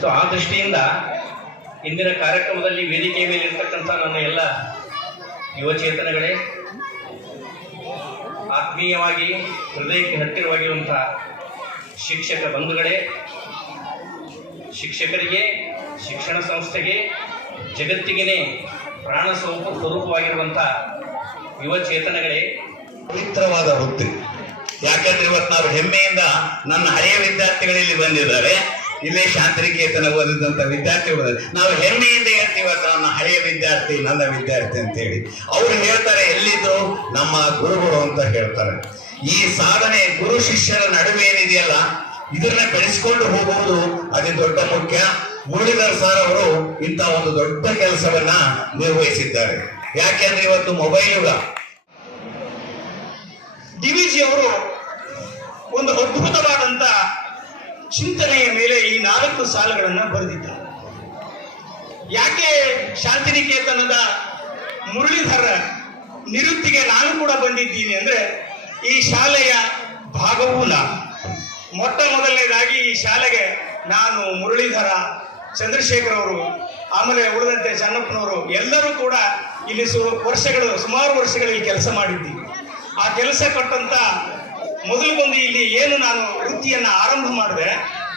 So ಆ ದೃಷ್ಟಿಯಿಂದ ಇಂದಿನ ಕಾರ್ಯಕ್ರಮದಲ್ಲಿ ವೇದಿಕೆಯ ಮೇಲೆ ಇರ್ತಕ್ಕಂಥ ನನ್ನ ಎಲ್ಲ ಯುವಚೇತನಗಳೇ ಆತ್ಮೀಯವಾಗಿ, ಹೃದಯಕ್ಕೆ ಹತ್ತಿರವಾಗಿರುವಂತಹ ಶಿಕ್ಷಕ ಬಂಧುಗಳೇ, ಶಿಕ್ಷಕರಿಗೆ, ಶಿಕ್ಷಣ ಸಂಸ್ಥೆಗೆ ಜಗತ್ತಿಗೆ ಪ್ರಾಣ ಸ್ವರೂಪ ಸ್ವರೂಪವಾಗಿರುವಂಥ ಯುವಚೇತನಗಳೇ ಪವಿತ್ರವಾದ ವೃತ್ತಿ. ಯಾಕಂದ್ರೆ ಇವತ್ತು ನಾವು ಹೆಮ್ಮೆಯಿಂದ ನನ್ನ ಹಳೆಯ ವಿದ್ಯಾರ್ಥಿಗಳಲ್ಲಿ ಬಂದಿದ್ದಾರೆ. ಇಲ್ಲೇ ಶಾಂತಿನಿಕೇತನ ಓದಿದಂತ ವಿದ್ಯಾರ್ಥಿಗಳು ನಾವು ಹೆಮ್ಮೆಯಿಂದ ಹೇಳ್ತೀವಿ ನನ್ನ ಹಳೆಯ ವಿದ್ಯಾರ್ಥಿ, ನನ್ನ ವಿದ್ಯಾರ್ಥಿ ಅಂತ ಹೇಳಿ ಅವ್ರು ಹೇಳ್ತಾರೆ, ಎಲ್ಲಿದ್ರು ನಮ್ಮ ಗುರುಗಳು ಅಂತ ಹೇಳ್ತಾರೆ. ಈ ಸಾಧನೆ ಗುರು ಶಿಷ್ಯರ ನಡುವೆ ಏನಿದೆಯಲ್ಲ, ಇದನ್ನ ಬೆಳೆಸ್ಕೊಂಡು ಹೋಗುವುದು ಅದೇ ದೊಡ್ಡ ಮುಖ್ಯ. ಮುರಳೀಧರ್ ಸರ್ ಅವರು ಇಂಥ ಒಂದು ದೊಡ್ಡ ಕೆಲಸವನ್ನ ನಿರ್ವಹಿಸಿದ್ದಾರೆ. ಯಾಕೆಂದ್ರೆ ಇವತ್ತು ಮೊಬೈಲ್ ಯುಗ. ಡಿವಿಜಿ ಅವರು ಒಂದು ಅದ್ಭುತವಾದಂತ ಈ ನಾಲ್ಕು ಸಾಲುಗಳನ್ನು ಬರೆದಿದ್ದಾರೆ. ಯಾಕೆ ಶಾಂತಿನಿಕೇತನದ ಮುರಳೀಧರ ನಿವೃತ್ತಿಗೆ ನಾನು ಕೂಡ ಬಂದಿದ್ದೀನಿ ಅಂದರೆ ಈ ಶಾಲೆಯ ಭಾಗವೂ ನಾನು ಮೊಟ್ಟ ಮೊದಲನೇದಾಗಿ ಈ ಶಾಲೆಗೆ ನಾನು ಮುರಳೀಧರ ಚಂದ್ರಶೇಖರ್ ಅವರು ಆಮೇಲೆ ಉಳಿದಂತೆ ಚನ್ನಪ್ಪನವರು ಎಲ್ಲರೂ ಕೂಡ ಇಲ್ಲಿ ಸು ವರ್ಷಗಳು, ಸುಮಾರು ವರ್ಷಗಳಲ್ಲಿ ಕೆಲಸ ಮಾಡಿದ್ದೀವಿ. ಆ ಕೆಲಸ ಕೊಟ್ಟಂತ ಮೊದಲು ಬಂದು ಇಲ್ಲಿ ಏನು ನಾನು ವೃತ್ತಿಯನ್ನು ಆರಂಭ ಮಾಡಿದೆ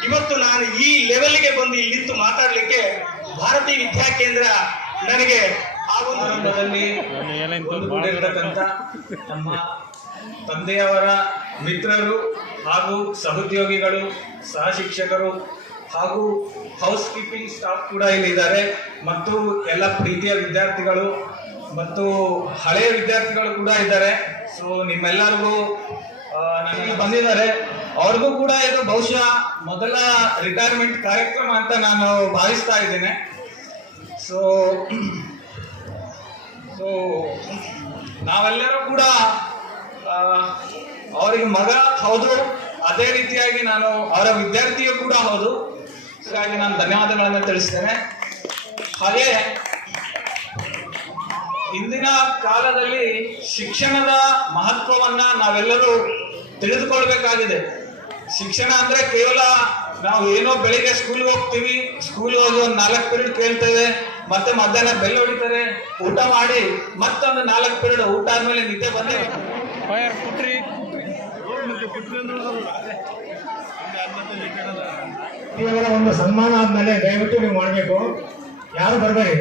ಇವತ್ತು ನಾನು ಈ ಲೆವೆಲ್ಗೆ ಬಂದು ಇಲ್ಲಿ ನಿಂತು ಮಾತಾಡಲಿಕ್ಕೆ ಭಾರತೀಯ ವಿದ್ಯಾಕೇಂದ್ರ ನನಗೆ ಆ ಒಂದು ರಂಗದಲ್ಲಿ ಒಂದುಗೂಡಿರ್ತಕ್ಕಂಥ ನಮ್ಮ ತಂದೆಯವರ ಮಿತ್ರರು ಹಾಗೂ ಸಹೋದ್ಯೋಗಿಗಳು ಸಹ ಶಿಕ್ಷಕರು ಹಾಗೂ ಹೌಸ್ ಕೀಪಿಂಗ್ ಸ್ಟಾಫ್ ಕೂಡ ಇಲ್ಲಿದ್ದಾರೆ ಮತ್ತು ಎಲ್ಲ ಪ್ರೀತಿಯ ವಿದ್ಯಾರ್ಥಿಗಳು ಮತ್ತು ಹಳೆಯ ವಿದ್ಯಾರ್ಥಿಗಳು ಕೂಡ ಇದ್ದಾರೆ. ಸೊ ನಿಮ್ಮೆಲ್ಲರಿಗೂ ನನಗೆ ಬಂದಿದ್ದಾರೆ. ಅವ್ರಿಗೂ ಕೂಡ ಇದು ಬಹುಶಃ ಮೊದಲ ರಿಟೈರ್ಮೆಂಟ್ ಕಾರ್ಯಕ್ರಮ ಅಂತ ನಾನು ಭಾವಿಸ್ತಾ ಇದ್ದೇನೆ. ಸೊ ಸೊ ನಾವೆಲ್ಲರೂ ಕೂಡ ಅವರಿಗೆ ಮಗ ಹೌದು, ಅದೇ ರೀತಿಯಾಗಿ ನಾನು ಅವರ ವಿದ್ಯಾರ್ಥಿಯೂ ಕೂಡ ಹೌದು. ಹಾಗಾಗಿ ನಾನು ಧನ್ಯವಾದಗಳನ್ನು ತಿಳಿಸ್ತೇನೆ. ಹಾಗೆ ಇಂದಿನ ಕಾಲದಲ್ಲಿ ಶಿಕ್ಷಣದ ಮಹತ್ವವನ್ನ ನಾವೆಲ್ಲರೂ ತಿಳಿದುಕೊಳ್ಬೇಕಾಗಿದೆ. ಶಿಕ್ಷಣ ಅಂದ್ರೆ ಕೇವಲ ನಾವು ಏನೋ ಬೆಳಿಗ್ಗೆ ಸ್ಕೂಲ್ಗೆ ಹೋಗ್ತೀವಿ ಸ್ಕೂಲ್ ಹೋಗಿ ಒಂದು ನಾಲ್ಕು ಪೀರಿಯಡ್ ಕೇಳ್ತೇವೆ ಮತ್ತೆ ಮಧ್ಯಾಹ್ನ ಬೆಲ್ಲ ಹೊಡಿತಾರೆ ಊಟ ಮಾಡಿ ಮತ್ತೊಂದು ನಾಲ್ಕು ಪೀರಿಯಡ್ ಊಟ ಆದ್ಮೇಲೆ ನಿದ್ದೆ ಬಂದೇ ಇವಾಗ ಒಂದು ಸನ್ಮಾನ ಆದ್ಮೇಲೆ ದಯವಿಟ್ಟು ನೀವು ಮಾಡಬೇಕು. ಯಾರು ಬರಬೇಡಿ?